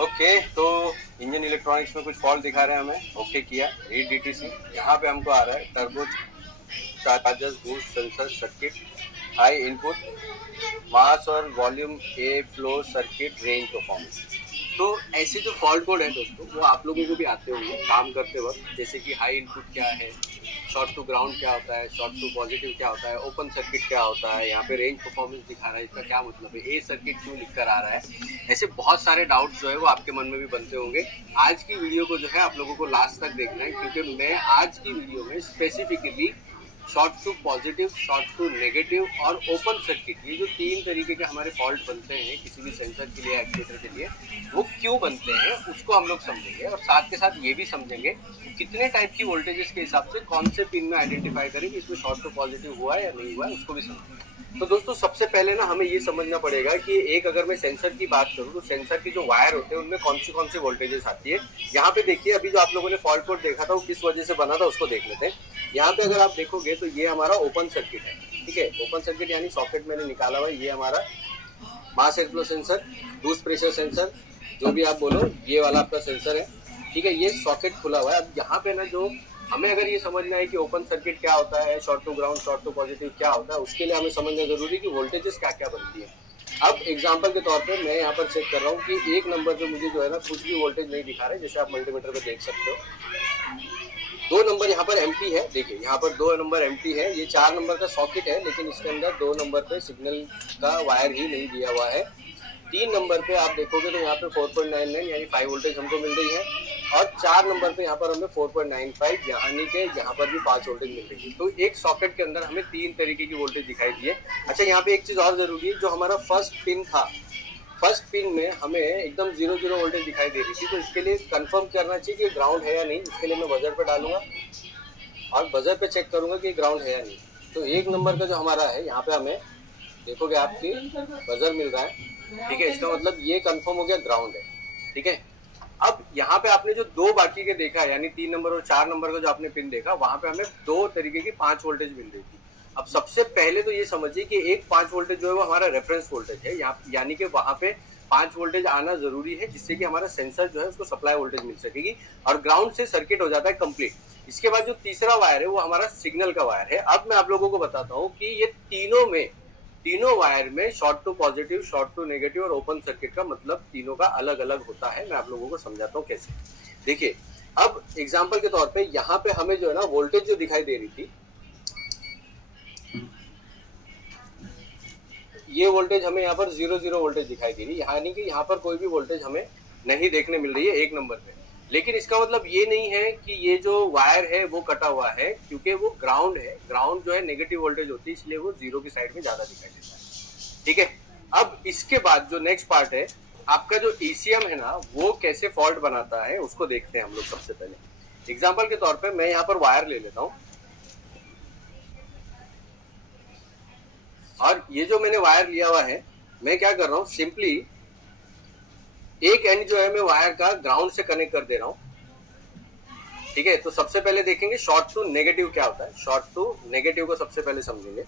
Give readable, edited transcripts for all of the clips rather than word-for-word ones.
Okay, तो engine electronics में कुछ फॉल्ट दिखा रहे हैं हमें। ओके किया, रीड डीटीसी। यहाँ पे हमको आ रहा है turbo chargers boost sensor circuit high input mass और volume a flow circuit range performance. तो ऐसे जो फॉल्ट कोड है दोस्तों, वो आप लोगों को भी आते होंगे काम करते वक्त, जैसे कि हाई इनपुट क्या है, शॉर्ट टू ग्राउंड क्या होता है, शॉर्ट टू पॉजिटिव क्या होता है, ओपन सर्किट क्या होता है, यहाँ पे रेंज परफॉर्मेंस दिखा रहा है, इसका क्या मतलब है, ए सर्किट क्यों लिख कर आ रहा है। ऐसे बहुत सारे डाउट्स जो है वो आपके मन में भी बनते होंगे। आज की वीडियो को जो है आप लोगों को लास्ट तक देखना है, क्योंकि मैं आज की वीडियो में specifically short to positive, short to negative और ओपन सर्किट, ये जो तीन तरीके के हमारे फॉल्ट बनते हैं किसी भी सेंसर के लिए, एक्चुएटर के लिए, वो क्यों बनते हैं उसको हम लोग समझेंगे। और साथ के साथ ये भी समझेंगे कितने टाइप की वोल्टेजेस के हिसाब से कौन से पिन में आइडेंटिफाई करें कि इसमें शॉर्ट टू पॉजिटिव हुआ है या नहीं हुआ है, उसको भी समझेंगे। तो दोस्तों सबसे पहले ना हमें ये समझना पड़ेगा कि एक, अगर मैं सेंसर की बात करूँ तो सेंसर के जो वायर होते हैं उनमें कौन सी वोल्टेजेस आती है। यहाँ पे देखिए, अभी जो आप लोगों ने फॉल्ट कोड देखा था वो किस वजह से बना था उसको देख लेते हैं। यहाँ पे अगर आप देखोगे तो ये हमारा ओपन सर्किट है, ठीक है। ओपन सर्किट यानी सॉकेट मैंने निकाला हुआ है, ये हमारा mass airflow sensor, boost pressure sensor, जो भी आप बोलो, ये वाला आपका सेंसर है, ठीक है। ये सॉकेट खुला हुआ है। अब यहाँ पे ना जो हमें अगर ये समझना है कि ओपन सर्किट क्या होता है, short to ground, short to positive क्या होता है, उसके लिए हमें समझना जरूरी है कि वोल्टेजेस क्या क्या बनती है। अब एग्जांपल के तौर पे मैं यहाँ पर चेक कर रहा हूँ कि एक नंबर पे मुझे जो है ना कुछ भी वोल्टेज नहीं दिखा रहा है, जैसे आप मल्टीमीटर पे देख सकते हो। दो नंबर यहाँ पर एम्प्टी है, देखिए यहाँ पर दो नंबर एम्प्टी है। ये 4 नंबर का सॉकेट है, लेकिन इसके अंदर 2 नंबर पे सिग्नल का वायर ही नहीं दिया हुआ है। 3 नंबर पे आप देखोगे तो यहाँ पे 4.99 यानी 5 वोल्टेज हमको मिल रही है, और 4 नंबर पे यहाँ पर हमें 4.95 यानी कि यहाँ पर भी 5 वोल्टेज मिल रही है। तो एक सॉकेट के अंदर हमें 3 तरीके की वोल्टेज दिखाई दी है। अच्छा, यहाँ पे एक चीज और जरूरी है, जो हमारा फर्स्ट पिन था, फर्स्ट पिन में हमें एकदम 0 वोल्टेज दिखाई दे रही थी, तो इसके लिए कंफर्म करना चाहिए कि ग्राउंड है या नहीं। इसके लिए मैं बजर पे डालूंगा और बजर पे चेक करूंगा कि ग्राउंड है या नहीं। तो एक नंबर का जो हमारा है, यहाँ पे हमें देखोगे आपकी बजर मिल रहा है, ठीक है। इसका मतलब ये कंफर्म हो गया ग्राउंड है, ठीक है। अब यहाँ पे आपने जो दो बाकी के देखा, यानी 3 नंबर और 4 नंबर का जो आपने पिन देखा, वहां पे हमें 2 तरीके की 5 वोल्टेज मिल रही थी। अब सबसे पहले तो ये समझिए कि एक 5 वोल्टेज जो है वो हमारा रेफरेंस वोल्टेज है, यानी कि वहां पे 5 वोल्टेज आना जरूरी है, जिससे कि हमारा सेंसर जो है उसको सप्लाई वोल्टेज मिल सकेगी, और ग्राउंड से सर्किट हो जाता है कंप्लीट। इसके बाद जो तीसरा वायर है वो हमारा सिग्नल का वायर है। अब मैं आप लोगों को बताता हूँ कि ये तीनों वायर में short to positive, short to negative और ओपन सर्किट का मतलब तीनों का अलग अलग होता है। मैं आप लोगों को समझाता हूँ कैसे। देखिए, अब एग्जांपल के तौर पे यहाँ पे हमें जो है ना वोल्टेज जो दिखाई दे रही थी, ये वोल्टेज हमें यहाँ पर 0 वोल्टेज दिखाई दे रही है, यानी कि यहाँ पर कोई भी वोल्टेज हमें नहीं देखने मिल रही है एक नंबर पे। लेकिन इसका मतलब ये नहीं है कि ये जो वायर है वो कटा हुआ है, क्योंकि वो ग्राउंड है। ग्राउंड जो है नेगेटिव वोल्टेज होती है, इसलिए वो 0 की साइड में ज्यादा दिखाई देता है, ठीक है। अब इसके बाद जो नेक्स्ट पार्ट है, आपका जो ईसीएम है ना, वो कैसे फॉल्ट बनाता है उसको देखते हैं हम लोग। सबसे पहले एग्जाम्पल के तौर पर मैं यहाँ पर वायर ले लेता हूँ, और ये जो मैंने वायर लिया हुआ है, मैं क्या कर रहा हूँ, सिंपली एक एंड जो है मैं वायर का ग्राउंड से कनेक्ट कर दे रहा हूँ, ठीक है। तो सबसे पहले देखेंगे शॉर्ट टू नेगेटिव क्या होता है। शॉर्ट टू नेगेटिव को सबसे पहले समझेंगे,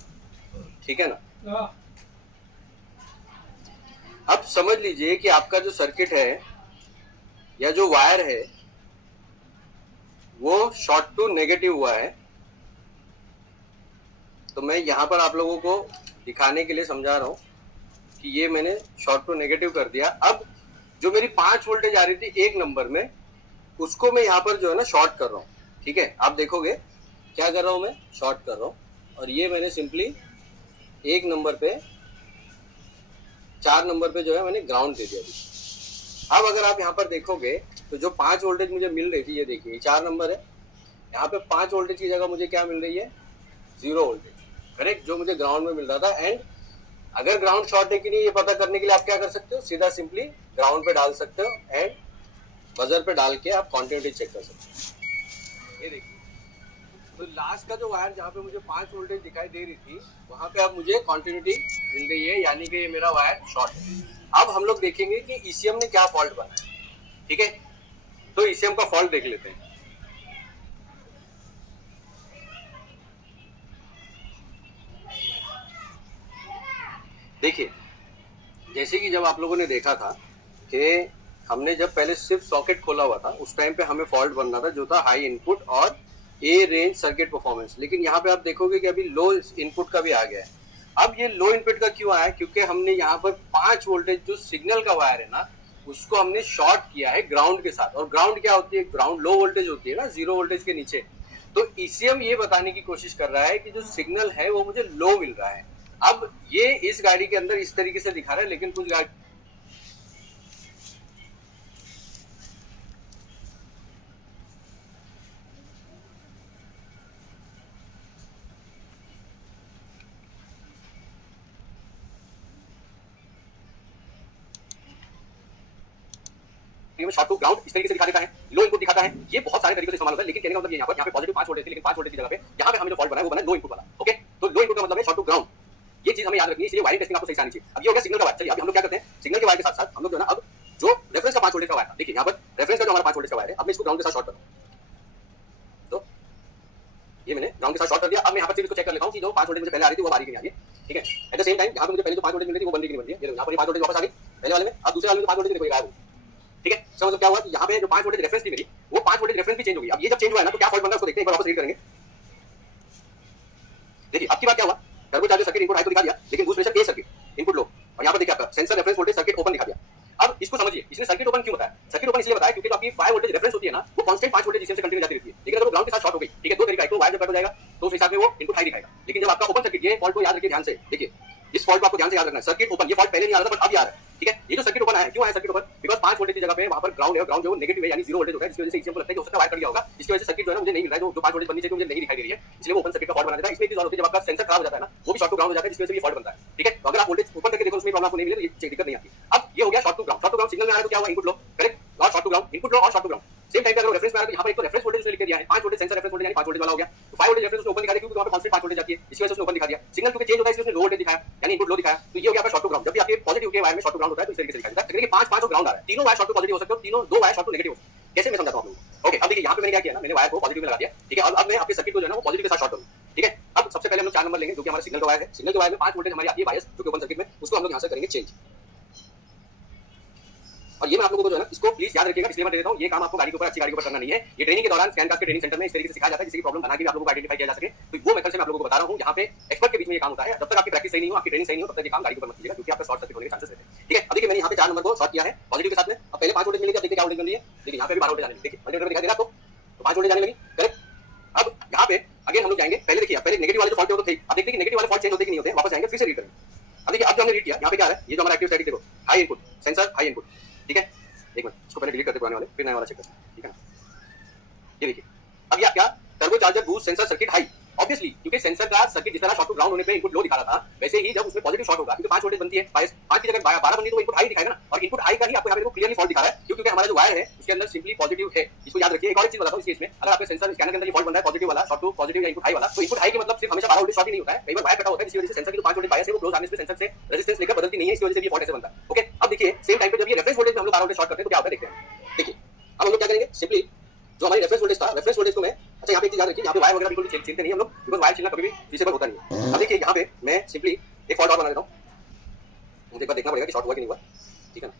ठीक है ना। अब समझ लीजिए कि आपका जो सर्किट है या जो वायर है वो शॉर्ट टू नेगेटिव हुआ है। तो मैं यहां पर आप लोगों को दिखाने के लिए समझा रहा हूं कि ये मैंने शॉर्ट टू नेगेटिव कर दिया। अब जो मेरी 5 वोल्टेज आ रही थी एक नंबर में, उसको मैं यहाँ पर जो है ना शॉर्ट कर रहा हूँ, ठीक है। आप देखोगे क्या कर रहा हूं, मैं शॉर्ट कर रहा हूँ, और ये मैंने सिंपली एक नंबर पे, 4 नंबर पे जो है मैंने ग्राउंड दे दिया। अब अगर आप यहाँ पर देखोगे तो जो 5 वोल्टेज मुझे मिल रही थी, ये देखिए 4 नंबर है, यहाँ पे 5 वोल्टेज की जगह मुझे क्या मिल रही है, 0 वोल्टेज, करेक्ट, जो मुझे ग्राउंड में मिल रहा था। एंड अगर ग्राउंड शॉर्ट है कि नहीं ये पता करने के लिए आप क्या कर सकते हो, सीधा सिंपली ग्राउंड पे डाल सकते हो एंड बजर पे डाल के आप कॉन्टिन्यूटी चेक कर सकते हो। ये देखिए, तो लास्ट का जो वायर जहाँ पे मुझे 5 वोल्टेज दिखाई दे रही थी, वहां पे अब मुझे कॉन्टिन्यूटी मिल रही है, यानी कि ये मेरा वायर शॉर्ट है। अब हम लोग देखेंगे कि ईसीएम ने क्या फॉल्ट बनाया, ठीक है। तो ईसीएम का फॉल्ट देख लेते हैं। देखिए, जैसे कि जब आप लोगों ने देखा था कि हमने जब पहले सिर्फ सॉकेट खोला हुआ था उस टाइम पे हमें फॉल्ट बनना था जो था हाई इनपुट और ए रेंज सर्किट परफॉर्मेंस, लेकिन यहाँ पे आप देखोगे कि अभी लो इनपुट का भी आ गया है। अब ये लो इनपुट का क्यों आया? क्योंकि हमने यहाँ पर 5 वोल्टेज जो सिग्नल का वायर है ना उसको हमने शॉर्ट किया है ग्राउंड के साथ। और ग्राउंड क्या होती है? ग्राउंड लो वोल्टेज होती है ना, 0 वोल्टेज के नीचे। तो ईसीएम ये बताने की कोशिश कर रहा है कि जो सिग्नल है वो मुझे लो मिल रहा है। अब ये इस गाड़ी के अंदर इस तरीके से दिखा रहा है, लेकिन कुछ गाड़ी शॉर्ट टू ग्राउंड इस तरीके से दिखा देता है, लो इनपुट दिखाता है। ये बहुत सारे तरीके से इस्तेमाल होता है, लेकिन कहने का मतलब ये यहाँ पे पॉजिटिव 5 वोल्टेज थी, लेकिन 5 वोल्टेज की जगह पे यहाँ पे हमें जो फॉल्ट बना है वो बना लो इनपुट वाला। ओके, तो लो इनपुट का मतलब है शॉर्ट टू ग्राउंड। ये चीज हमें याद रखनी है, इसलिए वायरिंग टेस्टिंग आपको सही आनी चाहिए। अब ये हो गया सिग्नल का वायर। चलिए अब हम लोग क्या करते हैं, सिग्नल के वायर के साथ साथ हम लोग जो है ना, अब जो रेफरेंस का 5 वोल्टेज का वायर था, देखिए यहाँ पर रेफरेंस का जो हमारा 5 वोल्टेज का वायर है, अब मैं इसको ग्राउंड के साथ शॉर्ट करूँ तो ये मैंने ग्राउंड के साथ शॉर्ट कर दिया। अब मैं यहाँ पर इसको चेक कर लेता हूँ कि जो 5 वोल्टेज मुझे पहले आ रही थी वो आ रही कि नहीं आ रही है। ठीक है, एट द सेम टाइम यहाँ पे मुझे पहले जो 5 वोल्टेज मिली थी वो बन रही कि नहीं बन रही है। ये यहाँ पर 5 वोल्टेज वापस आ गई पहले वाले में, अब दूसरे वाले में 5 वोल्टेज देखो गायब हो। ठीक है, इसका मतलब क्या हुआ कि यहाँ पे जो 5 वोल्टेज रेफरेंस थी मेरी, वो 5 वोल्टेज रेफरेंस भी चेंज हो गई। अब ये जब चेंज हुआ है ना तो क्या फॉल्ट बन रहा है उसको देखते हैं, एक बार वापस रीड करेंगे। देखिए अब की बात क्या हुआ, turbo charger circuit input high को दिखा दिया, लेकिन बूस्ट प्रेशर ए सर्किट इनपुट लो। और यहाँ पर देखिए आपका sensor reference voltage circuit open दिखा दिया। अब इसको समझिए, इसने सर्किट ओपन क्यों बताया? सर्किट ओपन इसलिए बताया क्योंकि आपकी 5 वोल्टेज रेफरेंस होती है ना, वो कांस्टेंट 5 वोल्टेज से कंटिन्यू जाती रहती है। लेकिन अगर वो ग्राउंड के साथ शॉर्ट हो गई, ठीक है, दो तरीका है, तो वायर जब कट हो जाएगा तो उस हिसाब से वो इनपुट हाई दिखाएगा। लेकिन जब आपका ओपन सर्किट, ये फॉल्ट को याद रखिए ध्यान से, देखिए इस फॉल्ट को आपको ध्यान से याद रखना है। सर्किट ओपन, ये फॉल्ट पहले नहीं आ रहा था बट अब आ रहा है। ठीक है, ये जो सर्किट ओपन आया, क्यों आया सर्किट ओपन? बिकॉज़ 5 वोल्टेज की जगह पे वहां पर ग्राउंड है, ग्राउंड जो नेगेटिव है यानी 0 वोल्टेज होता है, जिसकी वजह से ईसीएम को लगता है कि हो सकता है वायर कट गया होगा, इसकी वजह से सर्किट जो है मुझे नहीं मिल रहा है, जो 5 वोल्टेज बननी चाहिए मुझे नहीं दिखाई दे रही है, इसलिए वो ओपन सर्किट का फॉल्ट बना देता है। इसमें एक चीज और होती है, जब आपका सेंसर खराब हो जाता है ना, वो भी शॉर्ट टू ग्राउंड हो जाता है, जिसकी वजह से ये फॉल्ट बनता है। ठीक है, तो अगर आप वोल्टेज ओपन करके देखो उसमें प्रॉब्लम आपको नहीं मिले तो ये दिक्कत नहीं आती। अब ये हो गया short to ground. Short to ground signal में आ रहा है तो क्या हुआ, इनपुट लो, करेक्ट, और short to ground, input low और short to ground. Same time पे अगर रेफरेंस में आ रहा है तो यहाँ पर एक तो रेफरेंस वोल्टेज उसने लिख दिया है 5 वोल्टेज, सेंसर रेफरेंस वोल्टेज यानी 5 वोल्टेज वाला हो गया। तो 5 वोल्टेज रेफरेंस उसने ओपन दिखा दिया क्योंकि वहां पे कांस्टेंट 5 वोल्टेज जाती है, इसकी वजह से उसने ओपन दिखा दिया। सिग्नल क्योंकि चेंज होता है इसलिए उसने लो वोल्टेज दिखाया यानी इनपुट लो दिखाया। तो ये हो गया आपका शॉर्ट टू ग्राउंड। जब भी आपके पॉजिटिव के वायर में शॉर्ट टू ग्राउंड होता है तो इस तरीके से दिखाई देता है। देखिए 5 5 और ग्राउंड आ रहा है, तीनों वायर शॉर्ट टू पॉजिटिव हो सकते हो, तीनों दो वायर शॉर्ट टू नेगेटिव हो सकते हैं। कैसे मैं समझाता हूं आप लोगों को। ओके, अब देखिए यहाँ पे मैंने क्या किया ना, मैंने वायर को पॉजिटिव में लगा दिया। ठीक है, अब मैं आपके सर्किट को जो है ना वो पॉजिटिव के साथ शॉर्ट करूँ। ठीक है, अब सबसे पहले हम लोग 4 नंबर लेंगे जो कि हमारा सिग्नल का वायर है। सिग्नल के वायर में 5 वोल्टेज हमारी आती है बायस, जो कि ओपन सर्किट में, उसको हम लोग यहाँ से करेंगे चेंज। और ये मैं आप लोगों को जो है ना इसको प्लीज याद रखिएगा, इसलिए मैं दे देता हूं, ये काम आपको गाड़ी के ऊपर, अच्छी गाड़ी के ऊपर करना नहीं है। ये ट्रेनिंग के दौरान स्कैनकास्ट के ट्रेनिंग सेंटर में इस तरीके से सिखाया जाता है जिसकी प्रॉब्लम बना के भी आप लोगों को आइडेंटिफाई किया जा सके। तो वो मेथड से मैं आप लोगों को बता रहा हूं। यहाँ पे एक्सपर्ट के बीच में ये काम होता है। जब तक आपकी प्रैक्टिस सही नहीं हो, आपकी ट्रेनिंग सही नहीं हो, तब तक ये काम गाड़ी के ऊपर मत कीजिएगा क्योंकि आपका शॉर्ट सर्किट होने के चांसेस रहते हैं। ठीक है, अब देखिए मैंने यहाँ पे 4 नंबर को शॉर्ट किया है पॉजिटिव के साथ में। अब पहले 5 वोल्टेज मिलेगी, अब देखिए क्या वोल्टेज मिल रही है। देखिए यहाँ पे भी 12 वोल्टेज आने लगी, देखिए मल्टीमीटर दिखाई दे रहा है आपको, तो 5 वोल्टेज आने लगी, करेक्ट। अब यहाँ पे अगेन हम लोग जाएंगे, पहले देखिए पहले नेगेटिव वाले जो फॉल्ट थे, अब देखते हैं कि नेगेटिव वाले फॉल्ट चेंज होते कि नहीं होते, वापस जाएंगे फिर से रीड करेंगे। अब देखिए अब जो हमने रीड किया यहाँ पे क्या आ रहा है, ये जो हमारा एक्टिव स्टैटिक देखो, high input sensor high input. ठीक है, एक मिनट इसको पहले डिलीट करते पुराने वाले, फिर नया वाला चेक करते हैं। ठीक है ना, ये देखिए अब ये क्या, turbo charger boost sensor circuit high. Obviously क्योंकि सेंसर का सर्किट जिस तरह शॉर्ट टू ग्राउंड होने पे इनपुट लो दिखा रहा था, वैसे ही जब उसमें पॉजिटिव शॉर्ट होगा क्योंकि 5 वोल्टेज बनती है, 5 की जगह 12 बनती है तो इनपुट हाई दिखाएगा ना। और इनपुट हाई का ही आपको यहाँ पे क्लियरली फॉल्ट दिखा रहा है क्योंकि हमारा जो वायर है उसके अंदर सिंपली पॉजिटिव है। इसको याद रखिए। एक और चीज बताता हूं इस केस में, अगर आपके सेंसर स्कैनर के अंदर ये फॉल्ट बन रहा है पॉजिटिव वाला, शॉर्ट टू पॉजिटिव या इनपुट हाई वाला, तो इनपुट हाई के मतलब सिर्फ हमेशा 12 वोल्टेज शॉर्ट ही नहीं होता है, कई बार वायर कटा होता है जिसकी वजह से सेंसर की जो 5 वोल्टेज बायस है वो क्लोज आने से सेंसर से रेजिस्टेंस लेकर बदलती नहीं है, इसकी वजह से ये फॉल्ट ऐसे बनता है। ओके, अब देखिए सेम टाइम पे जब ये रेफरेंस वोल्टेज में हम लोग 12 वोल्टेज शॉर्ट करते हैं तो क्या होता है देखते हैं। देखिए अब हम लोग क्या करेंगे, सिंपली जो हमारी रेफरेंस वोल्टेज था, रेफरेंस वोल्टेज को मैं, अच्छा यहाँ पे एक चीज याद रखिए, यहाँ पे वायर वगैरह बिल्कुल छीनते नहीं हम लोग, बिकॉज़ वायर छीनना कभी भी फिजिबल होता नहीं है। अब देखिए यहाँ पे मैं सिंपली एक फॉल्ट और बना देता हूँ, मुझे एक बार देखना पड़ेगा कि शॉर्ट हुआ कि नहीं हुआ। ठीक है ना,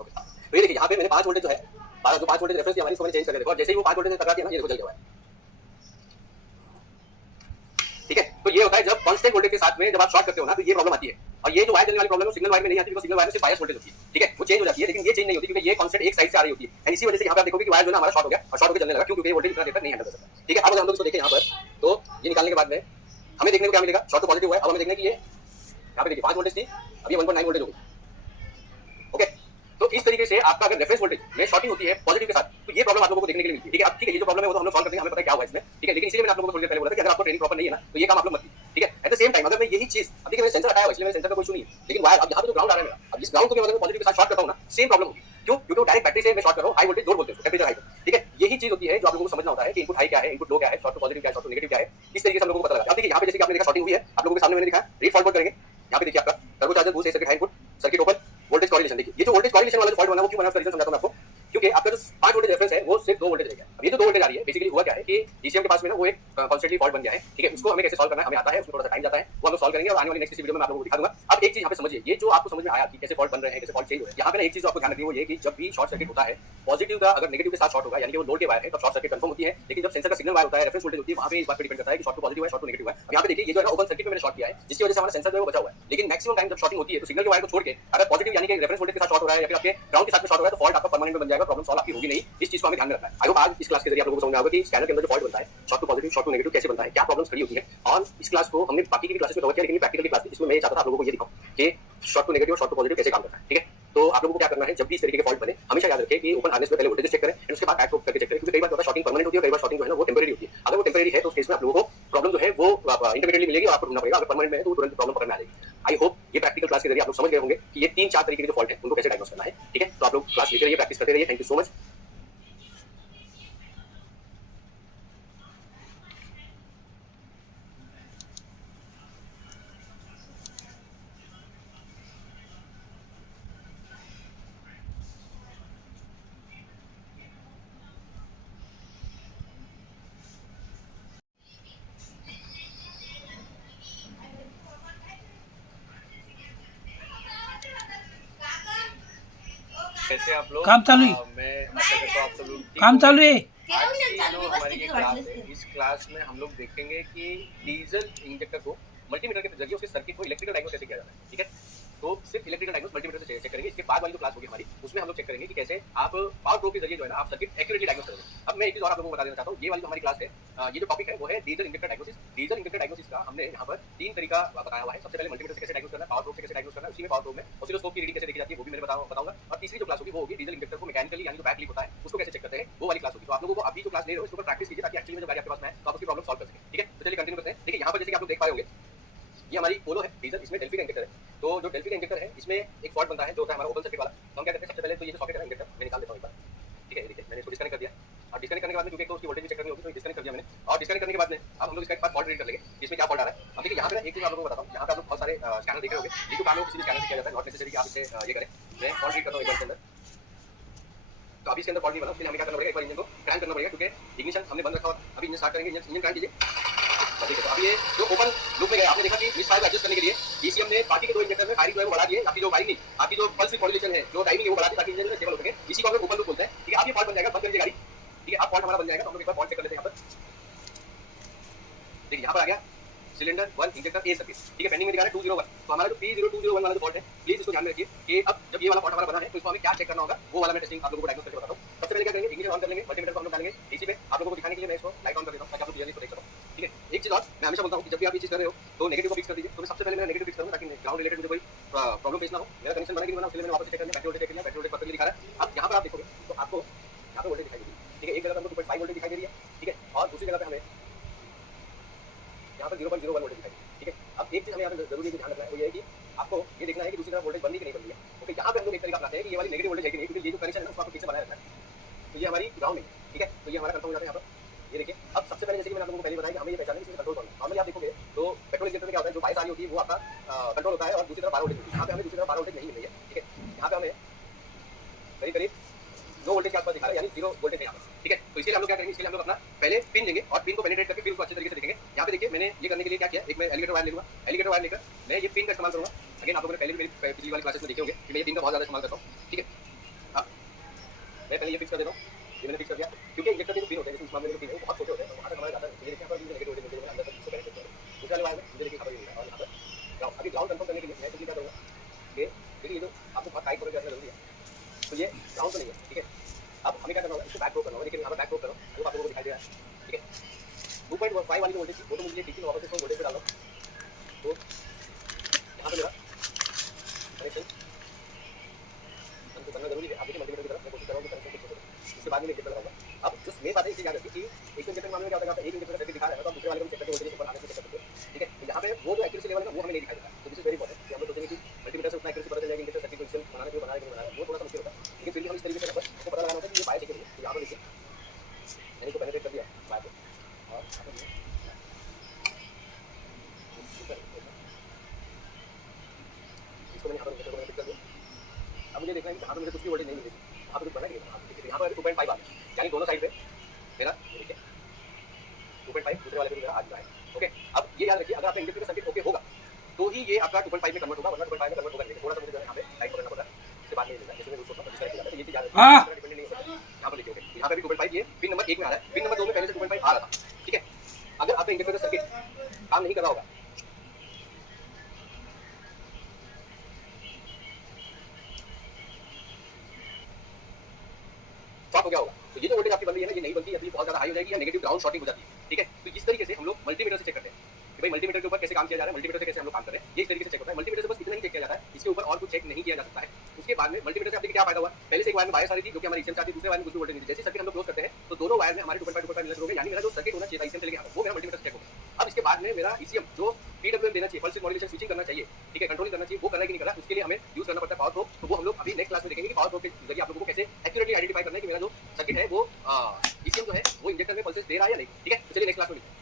ओके, तो ये देखिए यहाँ पे मैंने 5 वोल्टेज जो है, जो 5 वोल्टेज रेफरेंस थी हमारी, इसको मैंने चेंज कर दिया और जैसे ही वो 5 वोल्टेज टकरा दिया ना, ये देखो जल गया हुआ है। ठीक है, तो ये होता है जब कांस्टेंट वोल्टेज के साथ में जब आप शॉर्ट करते हो ना तो ये प्रॉब्लम आती है। और ये जो वायर जलने वाली प्रॉब्लम है सिग्नल वायर में नहीं आती, बिकॉज़ सिग्नल वायर में सिर्फ बायस वोल्टेज होती है। ठीक है, वो चेंज हो जाती है, लेकिन ये चेंज नहीं होती क्योंकि ये कांस्टेंट एक साइड से आ रही होती है। एंड इसी वजह से यहाँ पे आप देखोगे कि वायर जो है हमारा शॉर्ट हो गया और शॉर्ट होकर जलने लगा, क्यों? क्योंकि ये वोल्टेज इतना देर तक नहीं हैंडल कर सकता। ठीक है, अब अगर हम लोग इसको देखें यहाँ पर, तो ये निकालने के बाद में हमें देखने को क्या मिलेगा, शॉर्ट तो पॉजिटिव हुआ है। अब हमें देखने की ये यहाँ पे देखिए 5 वोल्टेज थी, अब ये 1.9 वोल्टेज हो गई। ओके, तो इस तरीके से आपका अगर रेफरेंस वोल्टेज में शॉर्टिंग होती है पॉजिटिव के साथ तो ये प्रॉब्लम आप लोगों को देखने के लिए मिलती है। ठीक है, अब ठीक है, ये जो प्रॉब्लम है वो तो हम लोग सॉल्व करते हैं, हमें पता है क्या हुआ इसमें। ठीक है, लेकिन इसलिए मैंने आप लोगों को थोड़ी देर पहले बोला था कि अगर आपको ट्रेनिंग प्रॉपर नहीं है ना तो ये काम आप लोग मत कीजिए। ठीक है, एट द सेम टाइम अगर मैं यही चीज, अब देखिए मैंने सेंसर हटाया हुआ इसलिए मेरे सेंसर का कोई इशू नहीं है, लेकिन वायर अब यहाँ पे जो ग्राउंड आ रहा है मेरा, अब इस ग्राउंड को भी अगर मैं पॉजिटिव के साथ शॉर्ट करता हूँ ना, सेम प्रॉब्लम होगी। क्यों? क्योंकि वो डायरेक्ट बैटरी से मैं शॉर्ट कर रहा हूँ, हाई वोल्टेज लोड बोलते हैं टेंपरेचर हाई। ठीक है, यही चीज होती है जो आप लोगों को समझना होता है कि इनपुट हाई क्या है, इनपुट लो क्या है, शॉर्ट टू पॉजिटिव क्या है, शॉर्ट टू नेगेटिव क्या है, इस तरीके से हम लोगों को पता लगा। अब देखिए यहाँ पे जैसे कि आपने देखा शॉर्टिंग हुई है, आप लोगों के सामने मैंने दिखाया, रीड फॉरवर्ड करेंगे। यहाँ पे देखिए आपका turbo charger boost circuit high input circuit open voltage correlation. देखिए ये जो वोल्टेज कॉरिलेशन वाला फॉल्ट बना वो क्यों बना, उसका रीजन समझाता हूं मैं आपको। क्योंकि आपका जो 5 वोल्टेज रेफरेंस है वो सिर्फ 2 वोल्टेज रह गया। अब ये जो 2 वोल्टेज आ रही है बेसिकली हुआ क्या है कि ईसीएम के पास में ना वो एक कॉन्स्टेंटली फॉल्ट बन गया है। ठीक है, उसको हमें कैसे सॉल्व करना है हमें आता है, उसमें थोड़ा सा टाइम जाता है, वो प्रॉब्लम सॉल्व करेंगे और आने वाली नेक्स्ट वीडियो में मैं आप लोगों को दिखा दूंगा। अब एक चीज यहाँ पे समझिए, ये जो आपको समझ में आया कि कैसे फॉल्ट बन रहे हैं, कैसे फॉल्ट चेंज हो रहे हैं, यहाँ पे ना एक चीज आपको ध्यान रखनी है, वो ये कि जब भी शॉर्ट सर्किट होता है, पॉजिटिव का अगर नेगेटिव के साथ शॉर्ट होगा, यानी कि वो लोड के वायर है, तब शॉर्ट सर्किट कंफर्म होती है। लेकिन जब सेंसर का सिग्नल वायर होता है, रेफरेंस वोल्टेज होती है, वहां पे इस बात पर डिपेंड करता है कि शॉर्ट पॉजिटिव है, शॉर्ट नेगेटिव है। अब यहाँ पे देखिए, ये जो है ना ओपन सर्किट में मैंने शॉर्ट किया है, जिसकी वजह से हमारा सेंसर जो है वो बचा हुआ है। लेकिन मैक्सिमम टाइम जब शॉर्टिंग होती है, तो सिग्नल के वायर को छोड़ के अगर पॉजिटिव यानी कि रेफरेंस वोल्टेज के साथ शॉर्ट हो रहा है या फिर आपके ग्राउंड के साथ में शॉर्ट हो रहा है, तो फॉल्ट आपका परमानेंट में बन जाएगा, प्रॉब्लम सॉल्व आपकी होगी नहीं। इस चीज को हमें ध्यान में रखना है। आई होप आज इस क्लास के जरिए आप लोगों को समझ में आएगा कि स्कैनर के अंदर जो फॉल्ट बनता है, short to positive, short to negative कैसे बनता है, क्या प्रॉब्लम्स खड़ी होती है। और इस क्लास को हमने बाकी की क्लासेस में कवर किया, लेकिन प्रैक्टिकल की क्लास इसमें मैं चाहता था आप लोगों को ये दिखाऊं कि शॉर्ट टू नेगेटिव और शॉर्ट टू पॉजिटिव कैसे काम करता है। ठीक है, तो आप लोगों को क्या करना है, जब भी इस तरीके के फॉल्ट बने, हमेशा याद रखें कि ओपन हार्नेस में पहले वोल्टेज चेक करें, फिर उसके बाद बैक करके चेक करें, क्योंकि कई बार होता है शॉर्टिंग परमानेंट होती है, कई बार शॉर्टिंग जो है ना वो टेम्परेरी होती है। अगर वो टेम्परेरी है तो उस केस में आप लोगों को प्रॉब्लम जो है वो इंटरमीडिएटली मिलेगी और आपको ढूंढना पड़ेगा। अगर परमानेंट में है तो तुरंत प्रॉब्लम पकड़ में आ जाएगी। आई होप ये प्रैक्टिकल क्लास के जरिए आप लोग समझ गए होंगे कि ये 3-4 तरीके के जो फॉल्ट है उनको कैसे डायग्नोस करना है। ठीक है, तो आप लोग क्लास लेते रहिए, प्रैक्टिस करते रहिए। Thank you so much. कैसे आप लोग? काम चालू है। मैं आशा करता हूँ आप सब लोग ठीक काम होंगे। चालू है। आज की जो हमारी ये क्लास है, इस क्लास में हम लोग देखेंगे कि डीजल इंजेक्टर को मल्टीमीटर के जरिए उसके सर्किट को इलेक्ट्रिकल डायग्नोस कैसे किया जाता है। ठीक है, तो सिर्फ इलेक्ट्रिकल डायग्नोस मल्टीमीटर से चेक करेंगे। इसके बाद वाली जो क्लास होगी हमारी, उसमें हम लोग चेक करेंगे कि कैसे आप पावर प्रो के जरिए जो है ना आप सर्किट एक्यूरेटली डायग्नोस करेंगे। अब मैं एक चीज और आप लोगों को बता देना चाहता हूँ, ये वाली जो हमारी क्लास है, ये जो टॉपिक है वो है diesel injector diagnosis. Diesel injector diagnosis का हमने यहाँ पर 3 तरीका बताया हुआ है। सबसे पहले मल्टीमीटर से कैसे डायग्नोस करना है, पावर प्रो से कैसे डायग्नोस करना है, उसी में पावर प्रो में ऑसिलोस्कोप की रीडिंग कैसे देखी जाती है वो भी मैं बताऊंगा। और तीसरी जो क्लास होगी वो होगी डीजल इंजेक्टर को मैकेनिकली यानी जो बैक लीक होता है उसको कैसे चेक करते हैं, वो वाली क्लास होगी। तो आप लोगों को अभी जो क्लास ले रहे हो इसके ऊपर प्रैक्टिस कीजिए, ताकि एक्चुअली में जो गाड़ी आपके पास में है तो आप उसकी प्रॉब्लम सॉल्व कर सकें। ठीक है, तो चलिए कंटिन्यू करते हैं। देखिए यहाँ पर जैसे कि आप लोग देख पाए होंगे, ये हमारी पोलो है डीजल, इसमें डेल्फी का इंजेक्टर है। तो जो डेल्फी का इंजेक्टर है, इसमें एक फॉल्ट बनता है जो होता है हमारा ओपन सर्किट वाला। तो हम क्या करते हैं, सबसे पहले तो ये जो सॉकेट है इंजेक्टर मैं निकाल देता हूं एक बार। ठीक है, ये देखिए मैंने इसको डिस्कनेक्ट कर दिया। और डिस्कनेक्ट करने के बाद में क्योंकि एक तो उसकी वोल्टेज चेक करनी होगी, तो डिस्कनेक्ट कर दिया मैंने। और डिस्कनेक्ट करने के बाद में अब हम लोग इसका एक बार फॉल्ट रीड कर लेंगे, इसमें क्या फॉल्ट आ रहा है। अब देखिए यहाँ पे ना एक चीज आप लोगों को बताता हूँ, यहाँ पे आप लोग बहुत सारे स्कैनर देख रहे होंगे, ये जो काम है किसी भी स्कैनर से किया जाता है, नॉट नेसेसरी कि आप इसे ये करें। मैं फॉल्ट रीड करता हूँ एक बार के अंदर। तो अभी इसके अंदर फॉल्ट नहीं बना, उसके लिए हमें क्या करना पड़ेगा, एक बार इंजन को क्रैंक करना पड़ेगा, क्योंकि इग्निशन हमने बंद रखा हुआ। अभी इंजन स्टार्ट करेंगे, इंजन क्रैंक कीजिए। ठीक है, तो अभी ये जो ओपन लूप में गया, आपने देखा कि इस फायर को एडजस्ट करने के लिए ईसीएम ने बाकी के दो इंजेक्टर में फायरिंग जो है वो बढ़ा दी है। आपकी जो वायरिंग नहीं, आपकी जो पल्स विड्थ मॉड्यूलेशन है, जो टाइमिंग है वो बढ़ा दी ताकि इंजन स्टेबल हो सके। इसी को हम लोग ओपन लूप बोलते हैं। ठीक है, अब ये फॉल्ट बन जाएगा, बंद करिए गाड़ी। ठीक है, अब फॉल्ट हमारा बन जाएगा, तो हम लोग एक बार फॉल्ट चेक कर लेते हैं। यहाँ पर देखिए यहाँ पर आ गया सिलेंडर 1 इंजेक्टर ए सर्किट। ठीक है, पेंडिंग में दिखा रहा है 201। तो हमारा जो P0201 वाला जो फॉल्ट है, प्लीज इसको ध्यान में रखिए कि अब जब ये वाला फॉल्ट हमारा बना है तो इसको हमें क्या चेक करना होगा, वो वाला मैं टेस्टिंग आप लोगों को डायग्नोस करके बताता हूँ। सबसे पहले क्या करेंगे, इग्निशन ऑन कर लेंगे, मल्टीमीटर को हम लोग डालेंगे डीसी पे। आप लोगों को दिखाने के लिए मैं इसको लाइट ऑन कर देता हूं ताकि आप लोग क्लियरली इसको देख सको। ठीक है, एक चीज और मैं हमेशा बोलता हूं कि जब भी आप ये चीज कर रहे हो तो नेगेटिव को फिक्स कर दीजिए। तो मैं सबसे पहले मैं नेगेटिव फिक्स करूंगा ताकि ग्राउंड रिलेटेड मुझे कोई प्रॉब्लम फेस ना हो। मेरा कनेक्शन बना कि नहीं बना, उसके लिए मैंने वापस चेक कर लिया, बैटरी वोल्टेज चेक कर लिया, बैटरी वोल्टेज परफेक्टली दिखा रहा है। अब यहाँ पर आप देखोगे तो आपको यहाँ पे वोल्टेज दिखाई देगी। ठीक है, एक जगह पे हमको 2.5 वोल्टेज दिखाई दे रही है। ठीक है, और दूसरी जगह पे हमें यहाँ पर 0.01 वोल्टेज दिखाई दे रही है। ठीक है, अब एक चीज हमें यहाँ पे जरूरी ध्यान रखना है, वो ये है कि आपको ये देखना है कि दूसरी तरफ वोल्टेज बन रही कि नहीं बन रही है। ओके, यहाँ पे हम लोग एक तरीका अपनाते हैं कि ये वाली नेगेटिव वोल्टेज है कि नहीं, क्योंकि ये जो कनेक्शन है ना उसको आपको ठीक से बनाए रखना है। तो ये हमारी ग्राउंड है। ठीक है, तो ये हमारा कंफर्म हो जाता है यहाँ पर। ये देखिए, अब सबसे पहले जैसे कि मैंने आप लोगों को पहले बताया कि हमें ये पहचानना है कि इसमें कंट्रोल करना है। नॉर्मली आप देखोगे तो पेट्रोल इंजेक्टर में क्या होता है, जो बाइस आ रही होती है वो आपका कंट्रोल होता है और दूसरी तरफ 12 वोल्टेज होती है। यहाँ पे हमें दूसरी तरफ 12 वोल्टेज नहीं मिल रही है। ठीक है, यहाँ पे हमें करीब करीब 9 वोल्टेज के आसपास दिखा रहा है, यानी 0 वोल्टेज है यहाँ पे। ठीक है, तो इसलिए हम लोग क्या करेंगे, इसके लिए हम लोग अपना पहले पिन लेंगे और पिन को पेनिट्रेट करके फिर उसको अच्छे तरीके से देखेंगे। यहाँ पे देखिए मैंने ये करने के लिए क्या किया, एक मैं एलिगेटर वायर ले लूंगा। एलिगेटर वायर लेकर मैं ये पिन का इस्तेमाल करूंगा। अगेन आप लोगों ने पहले भी मेरी पिछली वाली क्लासेस में देखे होंगे कि मैं ये पिन का बहुत ज्यादा इस्तेमाल करता हूँ। ठीक है, अब मैं पहले ये फिक्स कर देता हूँ। ये मैंने फिक्स कर दिया, क्योंकि इंजेक्टर के जो पिन होते हैं, जैसे इस मामले में जो पिन है वो बहुत छोटे होते हैं, वहाँ तक हमारे ज़्यादा ये देखिए यहाँ पर नेगेटिव वोल्टेज मुझे अंदर तक इसको पेनिट्रेट कर रहा है। दूसरे वाले वायर में मुझे देखिए यहाँ पर ये और यहाँ पर ग्राउंड। अभी ग्राउंड कंफर्म करने के लिए मैं सिंपली क्या करूँगा कि देखिए ये जो आपको बहुत टाइट वोल्टेज जरूरी है, तो ये ग्राउंड तो नहीं है। ठीक है, अब हमें क्या करना होगा, इसको बैक प्रो करना होगा। देखिए यहाँ पर बैक प्रो करो, वो आप लोगों को दिखाई दे रहा है। ठीक है, 2.5 वाली जो वोल्टेज थी वो तो मुझे ठीक थी, वापस इसको वोल्टेज पे डाल दो। तो यहाँ पे मेरा कनेक्शन हमको करना जरूरी है। आप देखिए मल्टीमीटर की तरफ मैं कोशिश कर रहा हूँ कि कनेक्शन फिक्स हो जाए, इसके बाद में इंजेक्टर लगाऊंगा। अब जो मेन बात है इसे याद रखिए कि एक इंजेक्टर के मामले में क्या होता है, एक इंजेक्टर का सर्किट दिखा रहा है तो आप दूसरे वाले को चेक करके वोल्टेज ऊपर आने से चेक कर सकते हो। ठीक है, तो यहाँ पे वो जो एक्यूरेसी लेवल है वो हमें नहीं दिखाई देता। तो दिस इज वेरी इंपॉर्टेंट कि हम लोग सोचेंगे कि मल्टीमीटर से उतना एक्यूरेसी पता चल जाएगा इंजेक्टर सर्किट को इससे बनाने के लिए बनाया कि नहीं बनाया, वो थोड़ा सा मुश्किल होता है। लेकिन फिर भी हम इस तरीके से बस आपको पता लगाना होता है कि ये बाय सेकंड है। तो यहाँ पर देखिए मैंने इसको पेनिट्रेट कर दिया बाय को, और इसको मैंने यहाँ पर इंजेक्टर को मैंने फिक्स कर दिया। अब मुझे देखना है कि यहाँ पे मुझे कुछ भी वोल्टेज नहीं मिलेगी, यहाँ पे कुछ बढ़ना नहीं है। यहाँ पर 2.5 आ गया, यानी दोनों साइड पे मेरा ये देखिए 2.5 दूसरे वाले पे भी मेरा आ गया है। ओके, अब ये याद रखिए, अगर आपका इंजेक्टर का सर्किट ओके होगा तो ही ये आपका 2.5 में कन्वर्ट होगा, वरना 2.5 में कन्वर्ट होगा नहीं। थोड़ा सा मुझे यहाँ पे टाइप करना पड़ रहा है, इससे बात नहीं मिलता, जैसे मैं यूज करता हूँ इस तरह किया जाता है, ये चीज याद रखिए, डिपेंडेंट नहीं हो सकता। यहाँ पर लिखिए, ओके, यहाँ पे भी 2.5 ये पिन नंबर 1 में आ रहा है, पिन नंबर 2 में पहले से 2.5 आ रहा था, ठीक है। अगर आपका इंडिकेटर सर्किट काम नहीं कर रहा होगा, शॉर्ट हो गया होगा, तो ये जो वोल्टेज आपकी बन रही है ना, ये नहीं बनती, अभी बहुत ज्यादा हाई हो जाएगी या नेगेटिव ग्राउंड शॉर्टिंग हो जाती है, ठीक है। तो इस तरीके से हम लोग मल्टीमीटर से चेक करते हैं कि भाई मल्टीमीटर के ऊपर कैसे काम किया जा रहा है, मल्टीमीटर से कैसे हम लोग काम कर रहे हैं, ये इस तरीके से चेक होता है। मल्टीमीटर से बस इतना ही चेक किया जाता है, इसके ऊपर और कुछ चेक नहीं किया जा सकता है। उसके बाद में मल्टीमीटर से आपके क्या फायदा हुआ, पहले से एक वायर में बायस आ रही थी जो कि हमारी ईसीएम से आती है, दूसरे वायर में कुछ भी वोल्टेज नहीं थी। जैसे सर्किट हम लोग क्लोज करते हैं तो दोनों वायर में हमारे 2.5 मिलना शुरू हो गया, यानी मेरा जो सर्किट होना चाहिए था ईसीएम से लेके वो मेरा मल्टीमीटर से चेक हो गया। अब इसके बाद में मेरा ईसीएम जो पीडब्ल्यूएम देना चाहिए, पल्स विड्थ मॉड्यूलेशन स्विचिंग करना चाहिए, ठीक है, कंट्रोलिंग करना चाहिए, वो कर रहा है कि नहीं कर रहा, उसके लिए हमें यूज करना पड़ता है पावर प्रोब। तो वो हम लोग अभी नेक्स्ट क्लास में देखेंगे कि पावर प्रोब के जरिए आप लोगों को कैसे एक्यूरेटली आइडेंटिफाई करना है कि मेरा जो सर्किट है वो ईसीएम जो है वो इंजेक्टर में पल्सेस दे रहा है या नहीं, ठीक है। चलिए नेक्स्ट क्लास में मिलते हैं।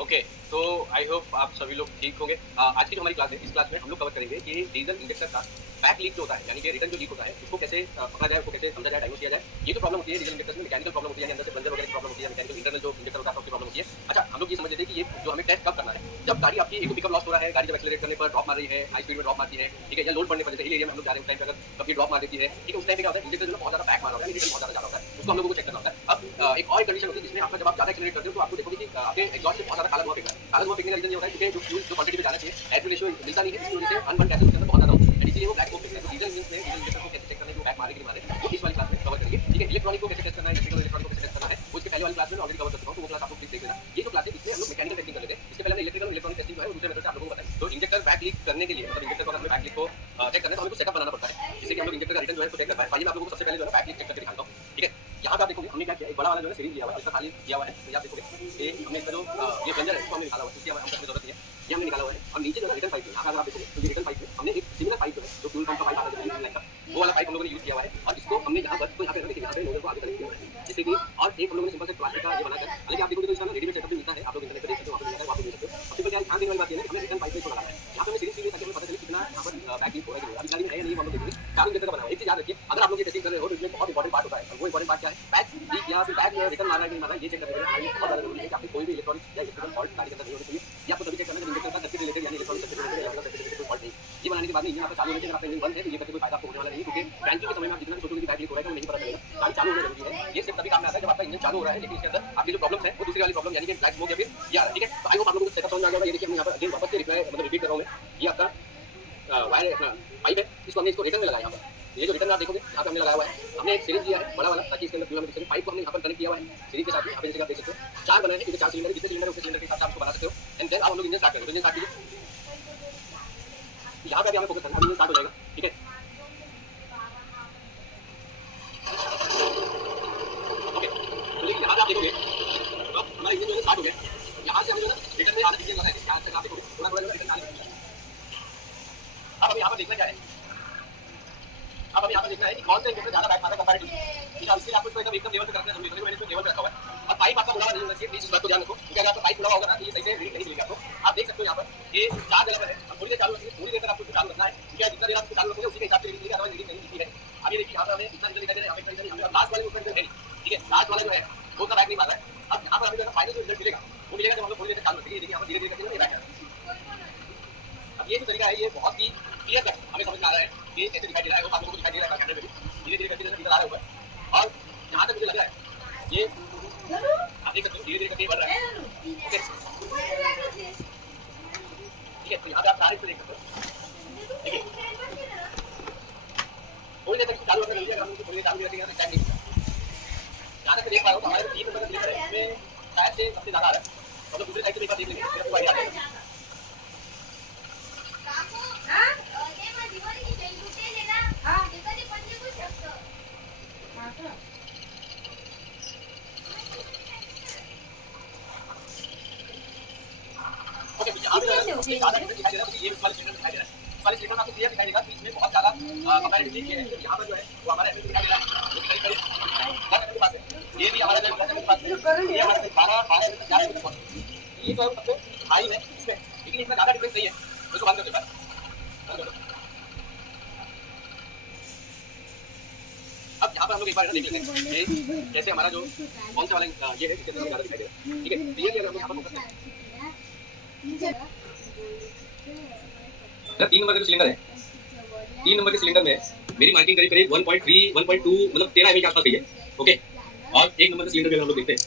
ओके, तो आई होप आप सभी लोग ठीक होंगे। आज की जो हमारी क्लास है, इस क्लास में हम लोग कवर करेंगे कि डीजल इंजेक्टर का बैक लीक जो होता है, यानी कि रिटर्न जो लीक होता है, उसको कैसे पकड़ा जाए, उसको कैसे समझा जाए, डायग्नोस किया जाए। ये जो प्रॉब्लम होती है डीजल इंजेक्टर्स में, मैकेनिकल प्रॉब्लम होती है, यानी अंदर से बंजर वगैरह की प्रॉब्लम होती है, मैकेनिकल इंटरनल जो इंजेक्टर होता है उसकी प्रॉब्लम होती है। अच्छा, हम लोग ये समझ लेते हैं कि ये जो हमें टेस्ट कब करना है, जब गाड़ी आपकी एक पिकअप लॉस हो रहा है, गाड़ी जब एक्सीलरेट करने पर ड्रॉप मार रही है, हाई स्पीड में ड्रॉप मारती है, ठीक है, या लोड बढ़ने पर, जैसे हिल एरिया में हम लोग जा रहे हैं, उस टाइम पे अगर कभी ड्रॉप मार देती है, ठीक है, उस टाइम पे क्या होता है, इंजेक्टर जो बहुत ज्यादा बैक मार होता है, बहुत ज्यादा जा रहा होता है, उसको हम लोगों को चेक करना होता है। अब एक और कंडीशन होती है जिसमें आपका जब आप ज्यादा एक्सीलरेट करते हो तो आपको देखोगे कि आपके एग्जॉस्ट से बहुत ज्यादा काला धुआं फेंक रहा है। काला धुआं फेंकने का रीजन ये होता है क्योंकि जो फ्यूल जो क्वांटिटी में जाना चाहिए, एयर टू रेशियो मिलता नहीं है, इसकी वजह से अनबर्न गैसेस उसके अंदर बहुत ज्यादा होती है, इसीलिए वो ब्लैक स्मोक फेंकते हैं। तो डीजल इंजन में डीजल इंजेक्टर को कैसे चेक करना है, जो बैक मारे कि नहीं मारे, वो इस वाली क्लास में कवर करेंगे, ठीक है। इलेक्ट्रॉनिक को कैसे टेस्ट करना है, इलेक्ट्रिकल इलेक्ट्रॉनिक को कैसे टेस्ट करना है, वो इसके पहले वाली क्लास में ऑलरेडी कवर कर चुका हूं, तो वो क्लास आप लोग प्लीज देख लेना। ये जो क्लास है इसमें हम लोग मैकेनिकल टेस्टिंग कर लेते हैं, इसके पहले हमने इलेक्ट्रिकल इलेक्ट्रॉनिक टेस्टिंग जो है वो दूसरे मेथड से आप लोगों को बताया। तो इंजेक्टर बैक लीक करने के लिए, मतलब इंजेक्टर को अगर हमें बैक लीक को चेक करना है तो हमें कुछ सेटअप बनाना पड़ता है, जिससे कि हम लोग इंजेक्टर का रिटर्न जो है उसको चेक कर पाए। आइए मैं आप लोगों को सबसे पहले जो है बैक लीक चेक करके दिखाता हूं, ठीक है। यहाँ पे आप देखोगे हमने क्या किया, एक बड़ा वाला जो है सीरीज लिया हुआ है, इसका खाली दिया हुआ है, तो आप देखोगे कि हमने इसका जो ये प्लंजर है इसको हमने निकाला हुआ है, इसकी हमें जरूरत नहीं है, ये हमने निकाला हुआ है। और नीचे जो रिटर्न पाइप है, यहाँ अगर आप देखोगे तो ये रिटर्न पाइप में हमने एक सिमिलर पाइप जो है, जो फ्यूल पंप का पाइप आता है लाइन का, वो वाला पाइप हम लोगों ने यूज किया हुआ है। और इसको हमने यहाँ पर तो यहाँ पे देखिए, यहाँ पे नोजल को आगे कनेक्ट किया हुआ है, जिससे कि और एक हम लोगों ने सिंपल से प्लास्टिक का ये बनाकर, लेकिन आप देखोगे तो इसका रेडीमेड सेटअप भी मिलता है, आप लोग इंटरनेट पे देख सकते हो, वहाँ पे मिलता है, वहाँ पे देख सकते हो। सबसे पहले ध्यान देने वाली बात ये है कि हमने रिटर्न पाइप में इसको लगाया है, यहाँ पे हमने सीरीज की ताकि हमें पता चले कितना यहाँ पर बैक लीक हो रहा है। अभी गाड़ी में है नहीं, हम लोग देखेंगे चार इंजेक्टर का बना हुआ है। एक चीज याद रखिए, अगर आप लोग ये टेस्टिंग कर रहे हो तो इसमें बहुत इंपॉर्टेंट पार्ट होता है, और वो इंपॉर्टेंट पार्ट क्या है, बैक लीक या फिर बैक रिटर्न मारा है कि नहीं मारा है, ये चेक करने के लिए हमारे लिए बहुत ज्यादा जरूरी है कि आपके कोई भी इलेक्ट्रॉनिक्स या इलेक्ट्रिकल फॉल्ट गाड़ी के अंदर नहीं होनी चाहिए। ये आपको तभी चेक करना है जब इंजेक्टर का सर्किट रिलेटेड, यानी इलेक्ट्रॉनिक सर्किट रिलेटेड या सर्किट रिलेटेड कोई फॉल्ट नहीं। ये बनाने के बाद इंजन आपका चालू होने से अगर आपका इंजन बंद है तो ये करके कोई फायदा आपको होने वाला नहीं है, क्योंकि क्रैंकिंग के समय में आप जितना भी सोचोगे कि बैक लीक हो रहा है तो नहीं पता चलेगा। गाड़ी चालू होना जरूरी है, ये सिर्फ तभी काम में आता है जब आपका इंजन चालू हो रहा है, लेकिन इसके अंदर आपकी जो प्रॉब्लम है वो दूसरी वाली प्रॉब्लम, यानी कि ब्लैक स्मोक या फिर ये आ रहा है, ठीक है। तो आई होप आप लोगों को सेटअप समझ में आ गया होगा। ये देखिए हमने यहाँ पर अगेन वापस से रिप्लाई मतलब रिपीट कर रहा हूँ मैं, ये आपका वायर अपना पाइप है, इसको हमने इसको रिटर्न में लगाया यहाँ पर। ये जो रिटर्न आप देखोगे यहाँ पे हमने लगाया हुआ है, हमने एक सीरीज लिया है बड़ा वाला, ताकि इसके अंदर फ्यूल में पाइप को हमने यहाँ पर कनेक्ट किया हुआ है सीरीज के साथ में। आप जैसे आप देख सकते हो चार बनाए हैं, क्योंकि चार सिलेंडर, जितने सिलेंडर है उतने सिलेंडर के हिसाब से आप इसको बना सकते हो। एंड देन आप हम लोग इंजन स्टार्ट करेंगे, तो इंजन स्टार्ट कीजिए, यहाँ पे भी हमें फोकस करना है, इंजन स्टार्ट हो जाएगा, ठीक है। ओके, तो देखिए यहाँ पे आप देखोगे तो हमारा इंजन जो है स्टार्ट हो गया। यहाँ से हमें जो है रिटर्न में आना इंजन लगा है, यहाँ से आप देखोगे थोड़ा थोड़ा रिटर्न आने लगा। अब हमें यहाँ पर देखना क्या है, अब हमें यहाँ पर देखना है कि कौन सा इंजेक्टर ज्यादा बैक मार रहा है कंपैरेटिवली, ठीक है। इसलिए आपको इसको एकदम लेवल पे करना है, मैंने इसको लेवल पे रखा हुआ है। अब पाइप आपका बुढ़ा नहीं होना चाहिए, प्लीज इस बात को ध्यान रखो, क्योंकि अगर आपका पाइप बुढ़ा होगा ना तो ये सही से रीडिंग नहीं मिलेगी आपको। आप देख सकते हो यहाँ पर ये चार जगह पर है, अब थोड़ी देर चालू रखिए, थोड़ी देर तक आपको इसको चालू रखना है, ठीक है। जितना देर आप इसको चालू रखोगे उसी के हिसाब से रीडिंग मिलेगी, अदरवाइज रीडिंग नहीं मिलती है। अब ये देखिए यहाँ पर हमें इतना इंजन दिखाई दे रहा है, यहाँ पे इंजन लास्ट वाले ऊपर है, ठीक है, लास्ट वाला जो है वो उतना बैक नहीं मार रहा है। अब यहाँ पर हमें जो फाइनल जो रिजल्ट मिलेगा वो मिलेगा जब हम लोग थोड़ी देर तक चालू रखेंगे। देखिए यहाँ पर धीरे धीरे करके बैक है। अब ये जो तरीका है ये बहुत ही क्लियर कट हमें समझ में आ रहा है कि कैसे दिखाई दे रहा है, वो आप लोगों को दिखाई दे रहा है कैमरे में भी धीरे धीरे करके इधर आ रहा है ऊपर। और जहाँ तक मुझे लग रहा है ये आप देख सकते हो धीरे धीरे करके बढ़ रहा है, ओके, ठीक है। तो यहाँ पे आप सारे इसको देख सकते हो, देखिए थोड़ी देर तक चालू रखना जल्दी, अगर हम थोड़ी देर चालू रखेंगे तो टाइम नहीं मिलता। जहाँ तक देख पा रहा हूँ हमारे 3 नंबर का सिलेंडर है, इसमें शायद से सबसे ज़्यादा आ रहा है, मतलब दूसरे साइड से एक बार देख लेंगे फिर आपको आइडिया आ जाएगा। ज्यादा डिफरेंस दिखाई दे रहा है क्योंकि ये इस वाले सिलेंडर में दिखाई दे रहा है। इस वाले सिलेंडर में आपको क्लियर दिखाई देगा कि इसमें बहुत ज्यादा कंपैरेटिवली ये है कि यहाँ पर जो है वो हमारा एमएल दिखाई दे रहा है, जो कि करीब करीब 10 के पास है। ये भी हमारा जो 10 के पास है, ये हमारा 12 एमएल तक जा रहा है पहुंच। ये तो सबसे हाई है इसमें, लेकिन इसमें ज्यादा डिफरेंस नहीं है। इसको बंद कर दो बस। अब यहाँ पर हम लोग एक बार देख लेते हैं कि जैसे हमारा जो कौन सा वाला ये है इसके अंदर ज्यादा दिखाई दे रहा है। ठीक है, तो ये अगर हम यहाँ पर फोकस करें, 3 नंबर का जो सिलेंडर है, 3 नंबर के सिलेंडर में मेरी मार्किंग करीब करीब 1.3 1.2 मतलब 13 एमएल के आसपास गई है। ओके, और 1 नंबर का सिलेंडर भी हम लोग देखते हैं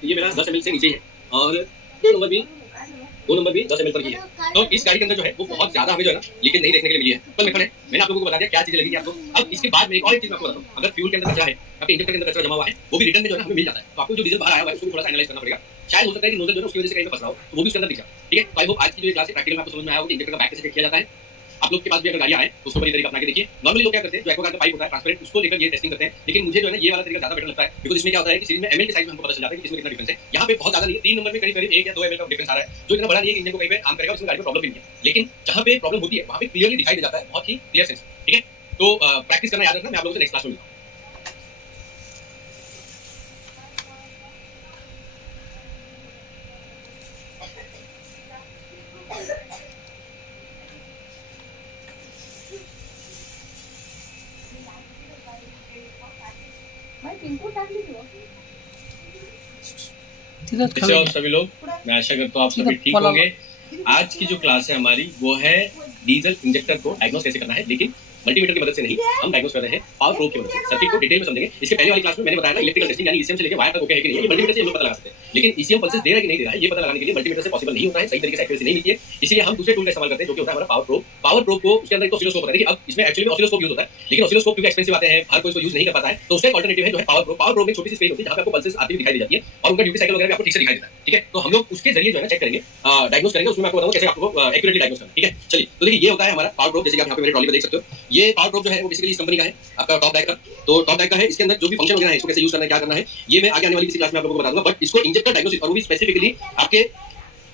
तो ये मेरा 10 एमएल से नीचे है, और 2 नंबर भी 10 एमएल पर ही है। तो इस गाड़ी के अंदर जो है वो बहुत ज्यादा हमें जो है ना लीकेज नहीं देखने के लिए मिली है। कल मेथड है, मैंने आप लोगों को बता दिया क्या चीजें लगी आपको। अब इसके बाद में एक और चीज मैं आपको बताता हूँ, अगर फ्यूल के अंदर कचरा है, आपके इंजेक्टर के अंदर कचरा जमा हुआ है, वो भी रिटर्न में जो है हमें मिल जाता है। तो आपको जो डीजल बाहर आया हुआ है उसको थोड़ा सा एनालाइज करना पड़ेगा। शायद हो सकता है कि नोजल जो है उसकी वजह से कहीं फंस रहा हो, तो वो भी उसके अंदर दिख जाए। ठीक है, तो आई होप आज की जो क्लास है प्रैक्टिकल में आपको समझ में आया होगा कि इंजेक्टर का बैक कैसे चेक किया जाता है। आप लोग के पास भी अगर गाड़ियां आए तो उसको बड़ी तरीका अपना के देखिए। नॉर्मली लोग क्या करते हैं, जो एक्वागार्ड का पाइप होता है ट्रांसपेरेंट, उसको लेकर ये टेस्टिंग करते हैं, लेकिन मुझे जो है ना ये वाला तरीका ज्यादा बेटर लगता है, बिकॉज़ इसमें क्या होता है कि सीरीज में एमएल के साइज में हमको पता चल जाता है कि इसमें कितना डिफरेंस है। यहाँ पे बहुत ज्यादा नहीं है, 3 नंबर में करीब करीब 1 या 2 एमएल का डिफरेंस आ रहा है, जो इतना बड़ा नहीं है कि इंजन को कहीं पे काम करेगा, उसमें गाड़ी में प्रॉब्लम भी नहीं है। लेकिन जहाँ पे प्रॉब्लम होती है वहाँ पे क्लियरली दिखाई दे जाता है, बहुत ही क्लियर सेंस। ठीक है, तो प्रैक्टिस करना याद रखना। मैं आप लोगों से नेक्स्ट क्लास में मिलता हूँ। सभी लोग, मैं आशा करता हूँ आप सभी ठीक होंगे। आज की जो क्लास है हमारी वो है डीजल इंजेक्टर को डायग्नोस कैसे करना है, लेकिन मल्टीमीटर की मदद से नहीं, हम डायग्नोस कर रहे हैं पावर प्रोब की मदद से। सर्किट को डिटेल में समझेंगे। इसके पहले वाली क्लास में मैंने बताया ना इलेक्ट्रिकल टेस्टिंग यानी ईसीएम से लेके वायर तक ओके है कि नहीं, ये मल्टीमीटर से हम लोग पता लगा सकते हैं। लेकिन ईसीएम पल्सेस दे रहा है कि नहीं दे रहा है ये पता लगाने के लिए मल्टीमीटर से पॉसिबल नहीं होता है, सही तरीके से एक्यूरेसी नहीं मिलती है। इसलिए हम दूसरे टूल का इस्तेमाल करते हैं जो कि होता है हमारा पावर प्रोब। पावर प्रोब को उसके अंदर एक ऑसिलोस्कोप होता है। देखिए अब इसमें एक्चुअली में ऑसिलोस्कोप यूज होता है, लेकिन ऑसिलोस्कोप क्योंकि एक्सपेंसिव आते हैं, हर कोई इसको यूज नहीं कर पाता है, तो उसका अल्टरनेटिव है जो है पावर प्रोब। पावर प्रोब में छोटी सी स्क्रीन होती है जहां पे आपको पल्सेस आती हुई दिखाई दे जाती है और उनका ड्यूटी साइकिल वगैरह भी आपको ठीक से दिखाई देता है। ठीक है, तो हम लोग उसके जरिए जो है ना चेक करेंगे, डायग्नोस करेंगे। उसमें मैं आपको बताऊंगा कैसे आपको एक्यूरेटली डायग्नोस करना है। ठीक है, चलिए तो देखिए ये होता है हमारा पावर प्रोब। जैसे कि आप यहाँ पे मेरे ट्रॉली पे देख सकते हो, ये पावर प्रोब जो है वो बेसिकली इस कंपनी का है, आपका टॉप बैक का। तो टॉप बैक का है, इसके अंदर जो भी फंक्शन वगैरह है इसको कैसे यूज करना है, क्या करना है, ये मैं आगे आने वाली किसी क्लास में आप लोगों को बता दूंगा। बट इसको इंजेक्टर डायग्नोसिस और वो भी स्पेसिफिकली आपके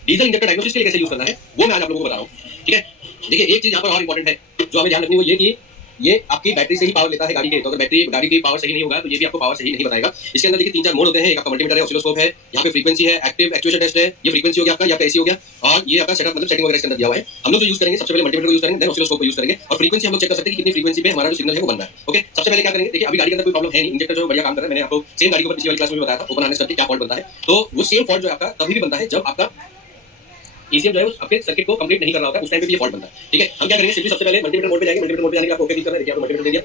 डीजल इंजेक्टर डायग्नोसिस के लिए कैसे यूज करना है वो मैं आज आप लोगों को बता रहा हूँ। ठीक है, देखिए एक चीज यहाँ पर और इंपॉर्टेंट है जो हमें ध्यान रखनी है, वो ये कि ये आपकी बैटरी से ही पावर लेता है गाड़ी के। तो अगर गाड़ी की पावर सही नहीं होगा तो ये भी आपको पावर सही नहीं बताएगा। इसके अंदर देखिए 3-4 मोड होते हैं। एक आपका मल्टीमीटर है, ऑसिलोस्कोप है, यहाँ पे फ्रीक्वेंसी है, एक्टिव एक्चुएशन टेस्ट है, ये फ्रीक्वेंसी हो गया आपका, या एसी हो गया, और ये आपका सेटअप मतलब सेटिंग वगैरह इसके अंदर दिया हुआ है। हम लोग जो यूज करेंगे सबसे पहले मल्टीमीटर को यूज करेंगे, देन ऑसिलोस्कोप को यूज करेंगे, और फ्रीक्वेंसी हम लोग चेक कर सकते हैं कि कितनी फ्रीक्वेंसी पे हमारा जो सिग्नल है वो बन रहा है। ओके, सबसे पहले क्या करेंगे, देखिए अभी गाड़ी के अंदर कोई प्रॉब्लम है नहीं, इंजेक्टर जो बढ़िया काम कर रहा है। मैंने आपको सेम गाड़ी को पिछली वाली क्लास में बताया था ओपन हार्नेस करके क्या फॉल्ट बनता है। तो वो सेम फॉल्ट जो है आपका कभी भी बनता है जब आपका ईसीएम जो है आपके सर्किट को कंप्लीट नहीं करना होता है, उस टाइम पे भी ये फॉल्ट बनता है। ठीक है, हम क्या करेंगे, सिंपली सबसे पहले मल्टीमीटर मोड पे जाएंगे। मल्टीमीटर मोड पे जाने के लिए आपको ओके क्लिक करना है। देखिए आपको मल्टीमीटर दे दिया,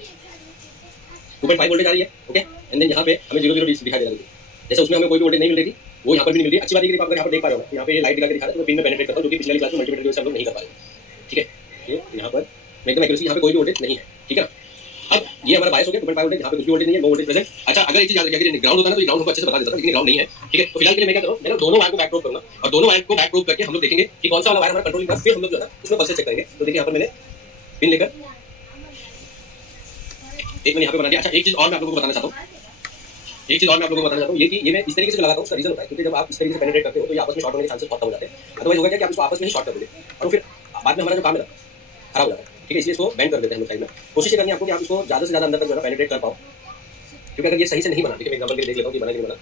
2.5 वोल्टेज आ रही है। ओके, एंड देन यहाँ पे हमें 0 दिखाई दे रही है। जैसे उसमें हमें कोई भी वोल्टेज नहीं मिल रही थी, वो यहाँ पर भी नहीं मिल रही। अच्छी बात है कि आप अगर यहाँ पर देख पा रहे हो, यहाँ पे लाइट दिखा के दिखा रहा है, तो मैं पिन में पेनिट्रेट करता हूँ, जो कि पिछली क्लास में मल्टीमीटर की वजह से हम लोग नहीं कर पाए। ठीक है, ये यहाँ पर मैं एकदम एक्यूरेसी, यहाँ पे कोई भी वोल्टेज नहीं है। ठीक है, अब ये हमारा बायस हो गया 2.5 वोल्टेज, यहाँ पे कुछ भी वोल्टेज नहीं है, नो वोल्टेज प्रेजेंट। अच्छा, अगर ये चीज याद रखिए ग्राउंड होता है ना, तो ग्राउंड हमको अच्छे से बता देता था, लेकिन ग्राउंड नहीं है। ठीक है, तो फिलहाल के लिए मैं क्या करूँ, मैं दोनों वायर को बैक प्रोब करूंगा, और दोनों वायर को बैक प्रोब करके हम लोग देखेंगे कि कौन सा वाला वायर हमारा कंट्रोलिंग है। फिर हम लोग जो है उसमें पल्सेस चेक करेंगे। तो देखिए यहाँ पर मैंने पिन लेकर एक मैंने यहाँ पे बना दिया। अच्छा, एक चीज और मैं आप लोगों को बताना चाहता हूँ, ये कि ये मैं इस तरीके से लगाता हूँ। उसका रीजन होता है क्योंकि जब आप इस तरीके से पेनिट्रेट करते हो तो ये आपस में शॉर्ट होने के चांसेस बहुत कम हो जाते हैं। अदरवाइज होगा क्या कि आप इसको आपस में ही शॉर्ट कर दोगे और फिर बाद में हमारा जो काम है ना खराब हो जाता है। ठीक है, इसलिए इसको बैंड कर देते हैं हम लोग साइड में। कोशिश करनी है आपको कि आप इसको ज़्यादा से ज़्यादा अंदर तक जो है पेनिट्रेट कर पाओ, क्योंकि अगर ये सही से नहीं बना, देखिए मैं एग्जाम्पल के लिए देख लेता हूँ कि बना कि नहीं बना।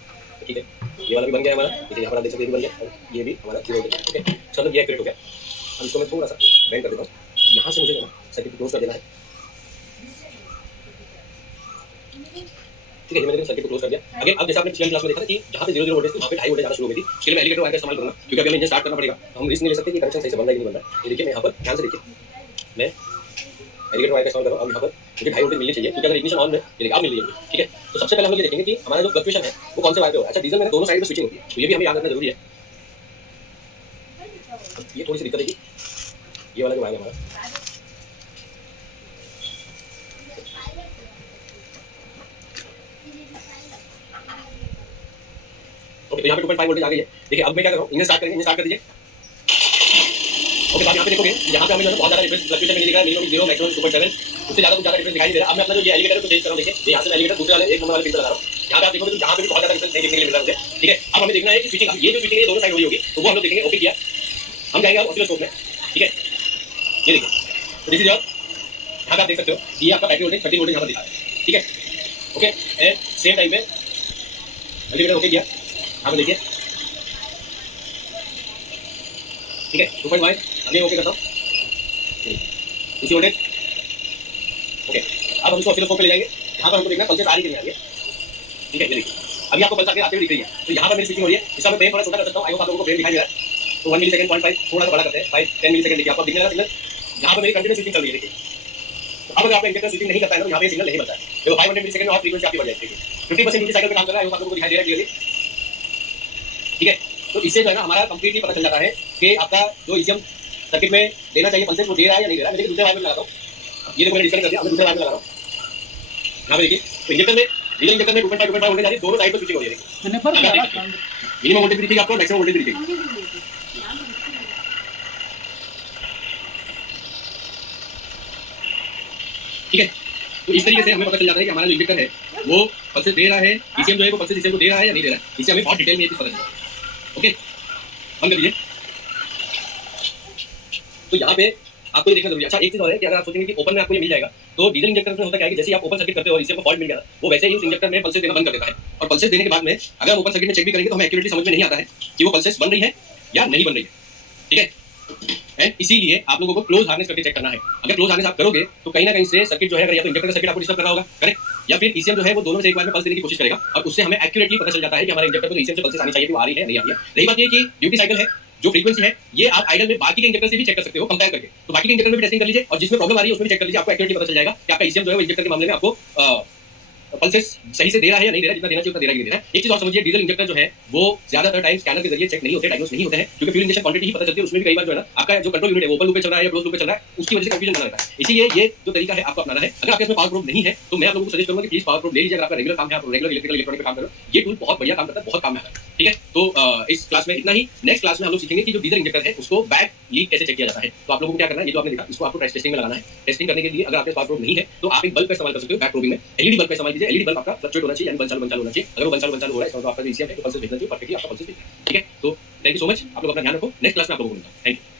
ठीक है, ये वाला भी बन गया हमारा, देखिए यहाँ पर आप देख सकते हैं ये भी बन गया, और ये भी हमारा 0 हो गया। ओके, चलो ये एक्यूरेट हो गया। अब इसको मैं थोड़ा सा बैंड कर देता हूँ। यहाँ से मुझे सर्किट को क्लोज कर देना है। ठीक है, मैंने सर्किट को क्लोज कर दिया। अगर अब जैसे आपने पिछली क्लास में देखा था कि जहाँ पे 0 वोल्टेज थी वहाँ पे 2.5 वोल्टेज आना शुरू हो गई थी। इसके लिए मैं एलिगेटर वायर का इस्तेमाल करूँगा, क्योंकि अभी हमें इंजन स्टार्ट करना पड़ेगा, तो हम रिस्क नहीं ले सकते कि कनेक्शन सही से बन रहा है कि नहीं बन रहा है। ये देखिए मैं यहाँ पर ध्यान से देखिए, मैं एलिगेटर वायर का इस्तेमाल कर रहा हूँ। अब यहाँ पर मुझे 2.5 वोल्टेज मिलनी चाहिए, क्योंकि अगर इग्निशन ऑन है, ये देखिए आप मिल रही है। ठीक है, तो सबसे पहले हम लोग ये देखेंगे कि हमारा जो फ्लक्चुएशन है वो कौन से वायर पे हो रहा है। अच्छा, डीजल में दोनों साइड में स्विचिंग होती है, तो ये भी हमें याद रखना जरूरी है। ये थोड़ी सी दिक्कत है कि ये वाला जो वायर है हमारा, ओके, तो यहाँ पे 2.5 वोल्टेज आ गई है। देखिए अब मैं क्या कर रहा हूँ, इंजन स्टार्ट करेंगे, इंजन स्टार्ट कर दीजिए। ओके, आप यहाँ पे देखोगे यहाँ पे हमें जो है बहुत ज़्यादा डिफरेंस फ्लक्चुएशन नहीं दिख रहा है, मिनिमम 0 मैक्सिमम 2.7, उससे ज़्यादा कुछ ज़्यादा डिफरेंस दिखाई नहीं दे रहा। अब मैं अपना जो ये एलिगेटर है तो चेंज कर रहा हूँ। देखिए यहाँ से मैं एलिगेटर दूसरे वाले 1 नंबर वाले पिन पे लगा रहा हूँ। यहाँ पे आप देखोगे तो यहाँ पे भी बहुत ज़्यादा डिफरेंस नहीं देखने के लिए मिल रहा है मुझे। ठीक है, अब हमें देखना है कि स्विचिंग, ये जो स्विचिंग है दोनों साइड हो रही होगी, तो वो हम लोग देखेंगे। ओके किया, हम जाएंगे अब ऑसिलोस्कोप में, ठीक है। ये देखिए, तो दिस इज योर, यहाँ पे आप देख सकते हो ये आपका बैटरी वोल्टेज 13 वोल्टेज यहाँ पर दिखा रहा है, ठीक है। ओके, एंड सेम टाइम पे मल्टीमीटर ओके किया, यहाँ पे देखिए, ठीक है। 2.5 अभी ओके करता हूँ, उसी वोल्टेज, ओके। अब हम इसको ऑसिलोस्कोप पे ले जाएंगे, यहाँ पर हमको देखना पल्सेस आ रही है, ठीक है। ये देखिए, अभी आपको पल्स आते हुए दिख रही है, तो यहाँ पर मेरी स्विचिंग हो रही है। इसका मैं फ्रेम थोड़ा छोटा कर सकता हूँ, आई होप आप लोगों को फ्रेम दिखाई दे रहा है। तो 1 मिलीसेकंड 0.5 थोड़ा सा बड़ा करते हैं, 5-10 मिलीसेकंड देखिए, आपको दिखने लगा सिग्नल। यहाँ पर मेरी कंटिन्यूस स्विचिंग चल रही है, देखिए। तो अब अगर आपका इंजेक्टर स्विचिंग नहीं करता है ना, तो यहाँ पे सिग्नल नहीं बनता है। देखो 500 मिलीसेकंड में और फ्रीक्वेंसी आपकी बढ़ जाएगी, 50% ड्यूटी साइकिल पे काम कर रहा है, वो आप लोगों को दिखाई दे रहा है क्लियरली, ठीक है। तो इससे जो है ना हमारा कंप्लीटली पता चल जाता है कि आपका जो ईसीएम सर्किट में देना चाहिए पल्सेस वो दे रहा है या नहीं दे रहा है। मैं दूसरे वायर में लगाता हूँ, ये देखो मैंने डिस्कनेक्ट कर दिया, अब दूसरे वायर में लगा रहा हूँ। यहाँ पे देखिए, तो इंजेक्टर में डीजल इंजेक्टर में 2.5 वोल्टेज आ रही है, दोनों साइड पे स्विचिंग हो रही है। मिनिमम वोल्टेज भी दिखेगी आपको, मैक्सिमम वोल्टेज भी दिखेगी, ठीक है। तो इस तरीके से हमें पता चल जाता है कि हमारा जो इंजेक्टर है वो पल्सेस दे रहा है, ईसीएम जो है वो पल्सेस ईसीएम को दे रहा है या नहीं दे रहा है। इससे हमें बहुत डिटेल में ये चीज पता चलता है, ओके। बंद कर दीजिए। तो यहाँ पे आपको ये देखना जरूरी है। अच्छा, एक चीज और है कि अगर आप सोचेंगे कि ओपन में आपको ये मिल जाएगा, तो डीजल इंजेक्टर में होता क्या है कि जैसे ही आप ओपन सर्किट करते हो और ईसीएम को फॉल्ट मिल गया, वो वैसे ही उस इंजेक्टर में पल्सेस देना बंद कर देता है। और पल्सेस देने के बाद में अगर हम ओपन सर्किट में चेक भी करेंगे तो हमें एक्यूरेटली समझ में नहीं आता है कि वो पल्सेस बन रही है या नहीं बन रही है, ठीक है। एंड इसीलिए आप लोगों को क्लोज हार्नेस करके चेक करना है। अगर क्लोज हार्नेस आप करोगे तो कहीं ना कहीं से सर्किट जो है, अगर या तो इंजेक्टर का सर्किट आपको डिस्टर्ब कर रहा होगा, करेक्ट, या फिर ईसीएम जो है वो दोनों से एक बार में पल्स देने की कोशिश करेगा, और उससे हमें एक्यूरेटली पता चल जाता है कि हमारे इंजेक्टर को ईसीएम से पल्सेस आनी चाहिए, वो आ रही है नहीं आ रही है। रही बात ये कि ड्यूटी साइकिल है, जो फ्रीक्वेंसी है, ये आप आइडल में बाकी के इंजेक्टर से भी चेक कर सकते हो कंपेयर करके। तो बाकी के इंजेक्टर में भी टेस्टिंग कर लीजिए और जिसमें प्रॉब्लम आ रही है उसमें भी चेक कर लीजिए, आपको एक्यूरेटली पता चल जाएगा कि आपका ईसीएम जो है वो इंजेक्टर के मामले में आपको पल्सेस सही से दे रहा है या नहीं दे रहा है, जितना देना चाहिए उतना दे रहा है कि नहीं दे रहा है। एक चीज और समझिए, डीजल इंजेक्टर जो है वो ज्यादातर टाइम स्कैनर के जरिए चेक नहीं होते, डायग्नोस नहीं होते हैं, क्योंकि फ्यूल इंजेक्शन क्वांटिटी ही पता चलती है। उसमें भी कई बार जो है ना आपका जो कंट्रोल यूनिट है वो ओपन लूप पे चल रहा है या क्लोज लूप पे चल रहा है, उसकी वजह से कंफ्यूजन बना रहता है। इसीलिए ये जो तरीका है आपको अपनाना है। अगर आपके इसमें पावर प्रूफ नहीं है तो मैं आप लोगों को सजेस्ट करूंगा कि प्लीज पावर प्रूफ ले लीजिए। अगर आपका रेगुलर काम है, आप रेगुलर इलेक्ट्रिकल इलेक्ट्रॉनिक पे काम कर रहे हो, ये टूल बहुत बढ़िया काम करता है, बहुत काम में आता है, ठीक है। तो इस क्लास में इतना ही। नेक्स्ट क्लास में हम लोग सीखेंगे कि जो डीजल इंजेक्टर है उसको बैक लीक कैसे चेक किया जाता है। तो आप लोगों को क्या करना है, ये जो आपने देखा इसको आपको टेस्टिंग में लगाना है। टेस्टिंग करने के लिए अगर आपके पास पावर प्रूफ नहीं है तो आप एक बल्ब का इस्तेमाल कर सकते हो बैक प्रूफिंग में। एलईडी बल्ब का इस्तेमाल कीजिए। एलईडी बल्ब आपका फ्लक्चुएट होना चाहिए, यानी बंद चालू होना चाहिए। अगर वो बंद चालू हो रहा है तो आपका जो ईसीएम है तो पल्सेस भेजना चाहिए परफेक्टली, आपका पल्सेस भेजना, ठीक है। तो थैंक यू सो मच, आप लोग अपना ध्यान रखो। नेक्स्ट क्लास में आप लोगों को मिलता है, थैंक यू।